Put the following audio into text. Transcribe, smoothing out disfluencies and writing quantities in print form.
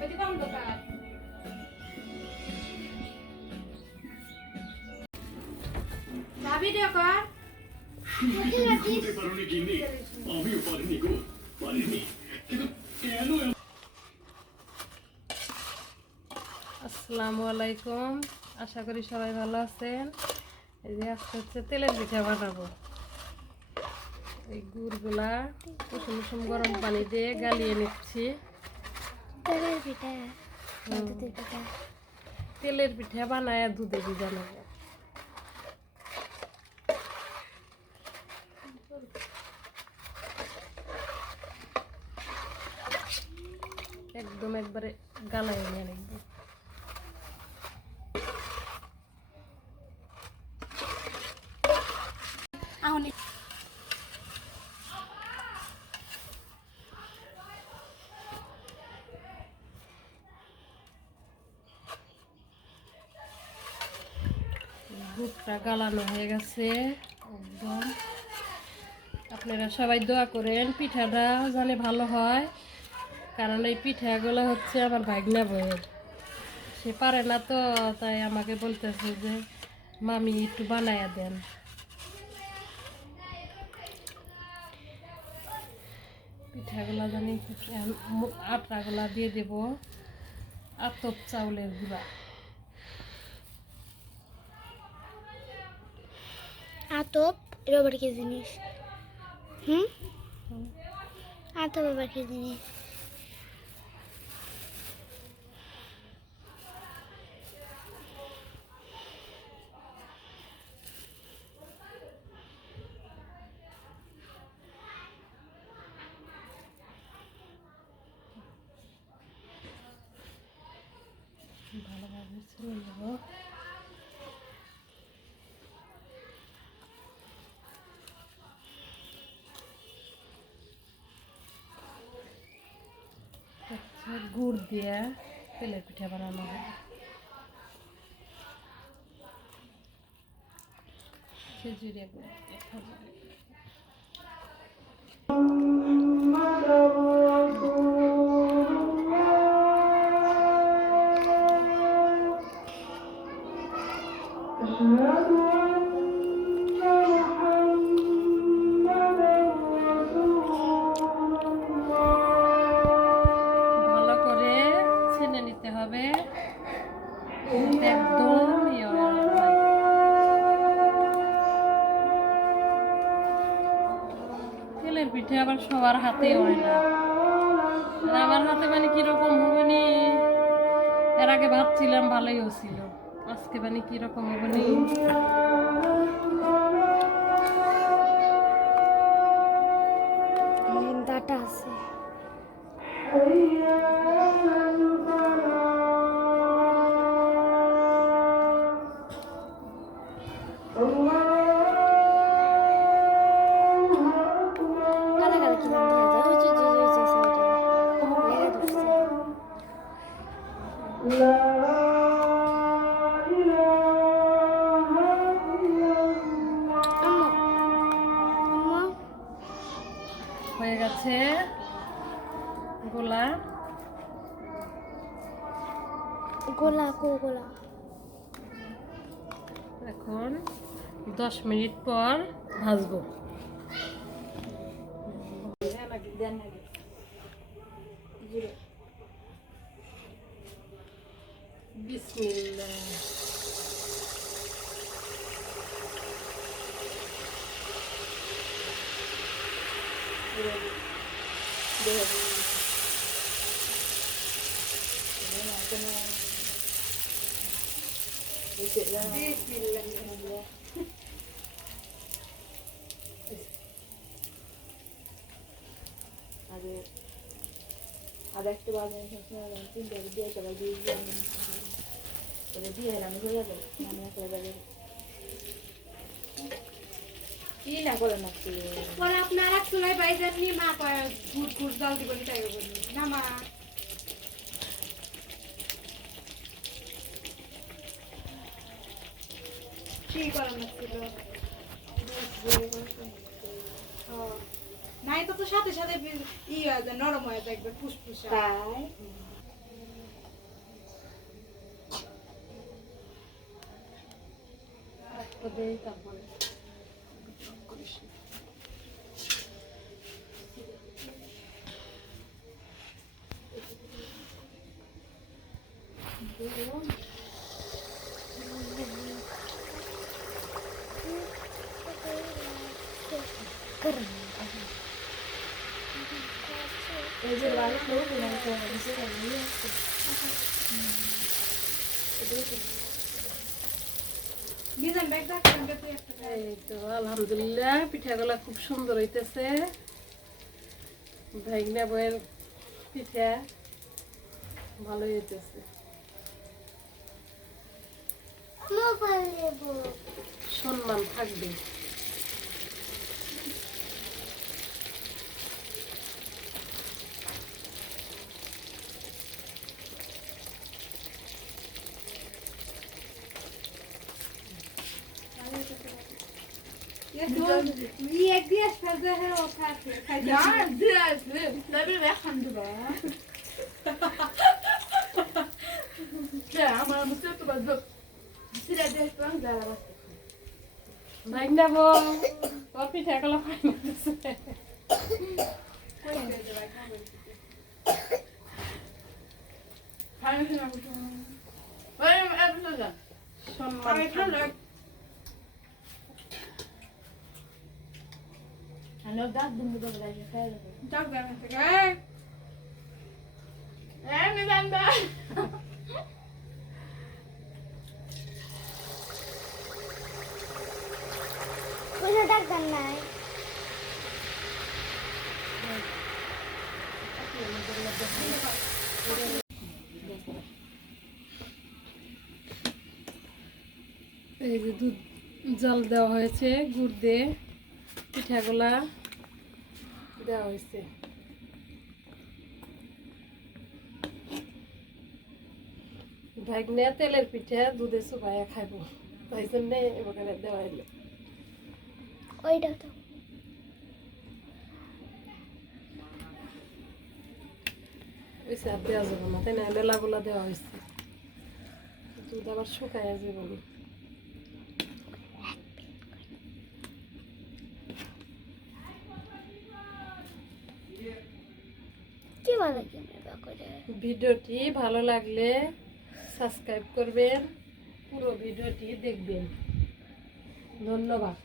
আসসালামু আলাইকুম, আশা করি সবাই ভালো আছেন। এই যে আজকে হচ্ছে তেলের পিঠা বানাবো। এই গুড়গুলা কুসুম কুসুম গরম পানি দিয়ে গালিয়ে নিচ্ছি। তেলের পিঠা বানায় দুধে ভিজা নেব। একদম একবারে গালায় নিয়ে নেব। দুধটা গালানো হয়ে গেছে একদম। আপনারা সবাই দোয়া করেন পিঠাটা জানে ভালো হয়, কারণ এই পিঠাগুলো হচ্ছে আমার ভাগনা বউয়ের, সে পারে না তো, তাই আমাকে বলতেছে যে মামি একটু বানায়া দেন। পিঠাগুলা জানি আটাগুলা দিয়ে দেব আতপ চাউলের গুঁড়া। আতপ এটা আবার কি জিনিস? আতপ আবার কি জিনিস? ভালোভাবে ছেড়ে নেব। গুড় দিয়ে তেলের পিঠা বানানো হবে। খেজুরে গুড় দিয়ে খাবো। ভালো করে ছেনে নিতে হবে, একদম তেলের পিঠে আবার সবার হাতে হয় না, আর আমার হাতে মানে কিরকম হবে নি, এর আগে ভাবছিলাম ভালোই হচ্ছিল, আজকে মানে কিরকম হবে নি। ডাটা আছে। কালা কালা কি নাম দেখা যায়? ওই যে সাইডে লেখা ধরছে। হয়ে গেছে গোলা। গোলা গোলা এখন 10 মিনিট পর ভাজবো। বিসমিল্লাহ। আর একটু বাজে তিনটা দিয়ে সবাই দিয়ে দিয়ে আমি হয়ে যাবে আমি একলা যাবে কি না করে না পরে আপনারা চুলাই বাইজার নিয়ে মা কয় গুড় গুড় জল দিব তাই বলি না মা। কি করার ছিল নাই তো সাথে সাথে ই হয়ে যায়, নরম হয়ে যায়, একবার ফুসফুসা। তো দেই তারপরে এই যে বাড়ি লোক বিজন ব্যাগ এই তো আলহামদুলিল্লাহ পিঠাগুলা খুব সুন্দর হইতেছে। ভাইগনা বইয়ের পিঠা ভালো হইতেছে। সম্মান থাকবে। एक दिवस फैज़ा है और खाते यार दिवस लबे वे खंडवा क्या हमारा मुझसे तो बस सिरा देश पर जा रहा है ভাইগনা বউ তোর পিঠাগুলা খাইতেছে। खाने से ना कुछ वही अब तो जा সম্মান अरे থাকবে। ठंड हेलो दाद दिन में बदला है क्या जब गए मैं गए मैं जानता কোনো ডাক্তার নাই। এই যে দুধ জল দেওয়া হয়েছে, গুড় দিয়ে পিঠাগুলা দেওয়া হয়েছে। ভাইগনা তেলের পিঠা দুধে চুবাইয়া খাইব, তাই জন্যে এবারে দেওয়া হইলো। ওইটা তো ওইসে আর দেওয়া যাবে না, তাই না? মেলাগুলা দেওয়া হয়েছে, দুধ আবার শুকাইয়া যাবে না। কি বলে কি করে ভিডিওটি ভালো লাগলে সাবস্ক্রাইব করবেন, পুরো ভিডিওটি দেখবেন। ধন্যবাদ।